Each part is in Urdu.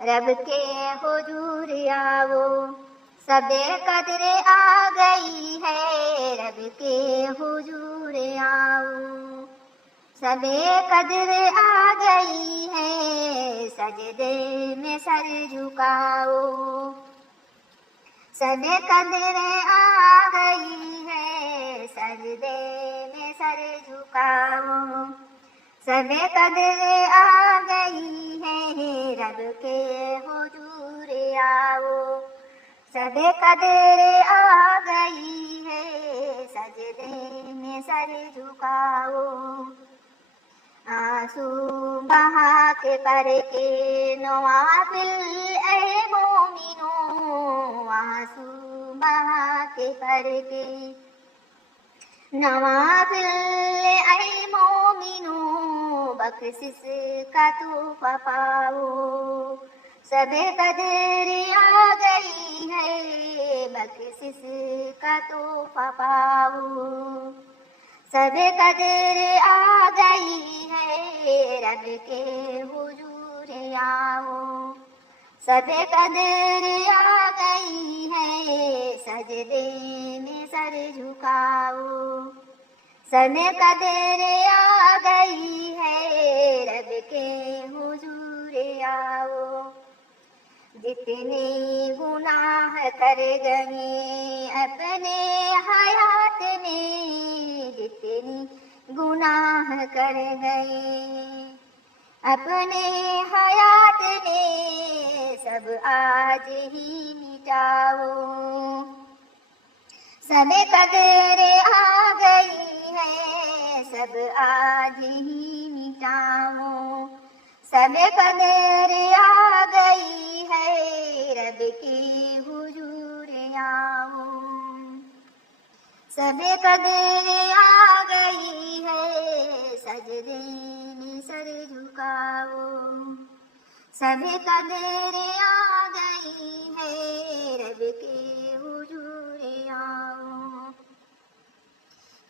رب کے حضور آؤ، سب قدر آ گئی ہے، رب کے حضور آؤ، سب قدر آ گئی ہے، سجدے میں سر جھکاؤ، سب قدر آ گئی ہے، سجدے میں سر جھکاؤ، سب قدر آ گئی ہے، رب کے حضور آؤ، سب قدر آ گئی ہے، سجدے میں سر جھکاؤ، آنسو بہا کے کر کے نوافل اے مومنو، آنسو بہا کے کر کے نوافل اے مومنو، بخشش کا تحفہ پاؤ، سب قدر آ گئی ہے، بخشش کا تحفہ پاؤ، سب قدر آ گئی ہے، رب کے حضور آؤ، سب قدر آ گئی ہے، سجدے میں سر جھکاؤ، سب قدر آ گئی ہے، رب کے حضور آؤ، جتنے گناہ کر گئے اپنے حیات میں، جتنی گناہ کر گئے اپنے حیات میں، سب آج ہی مٹاؤ، سب قدر آ گئی ہے، سب آج ہی مٹاؤ، سب قدر آ گئی ہے، رب کے حضور آؤ، سب قدر آ گئی ہے، سجدے میں سر جھکاؤ، سب قدر آ گئی ہے، رب کے حضور آؤ،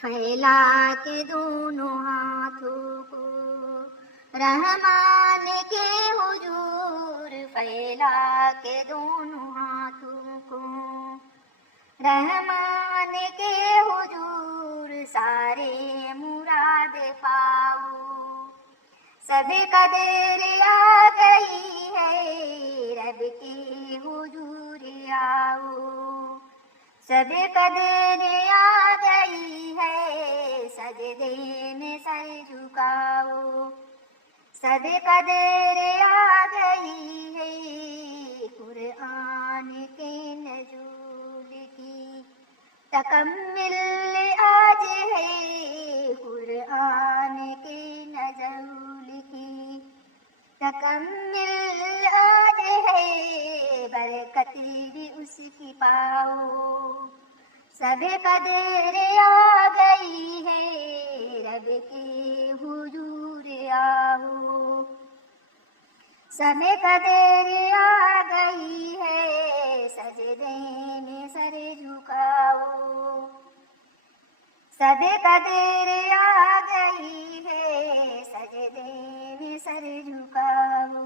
پھیلا کے دونوں ہاتھوں کو رحمان کے حضور، پھیلا کے دونوں ہاتھوں کو رحمان کے حضور، سارے مراد پاؤ، سب قدر آ گئی ہے، رب کے حضور آؤ، سب قدر آ گئی ہے، سجدے میں سر جھکاؤ، سب قدر آ گئی ہے، قرآن کے نزول کی تکمل آج ہے، قرآن کے نزول کی تکمل آج ہے، برکت بھی اس کی پاؤ، سب قدر آ گئی ہے، رب کے حضور آؤ، سب قدر آ گئی ہے، سجدے میں سر جھکاؤ، سب قدر آ گئی ہے، سجدے میں سر جھکاؤ،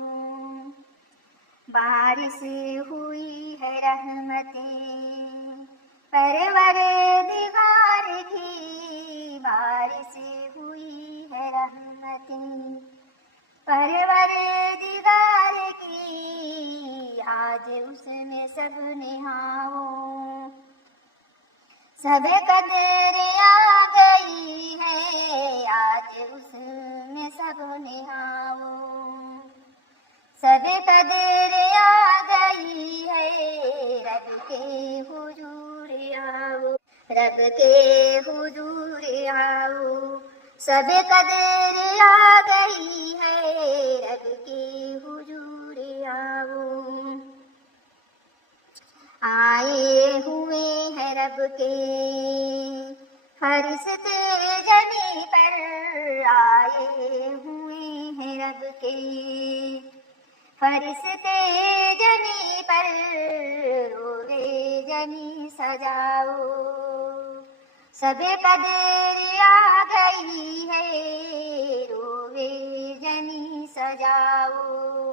بارش ہوئی ہے رحمتیں پروردگار کی، بارش ہوئی ہے رحمتیں پروردگار کی، آج اس میں سب نہاؤ، سب قدر آ گئی ہے، آج اس میں سب نہاؤ، سب قدر آ گئی ہے، رب کے حضور آؤ، رب کے حضور آؤ، سب قدر آ گئی ہے، رب کے حضور آؤ، آئے ہوئے ہیں رب کے فرشتے زمین پر، آئے ہوئے ہیں رب کے فرشتے زمین پر، روئے زمین سجاؤ، سب قدر آ گئی ہے، روئے زمین سجاؤ،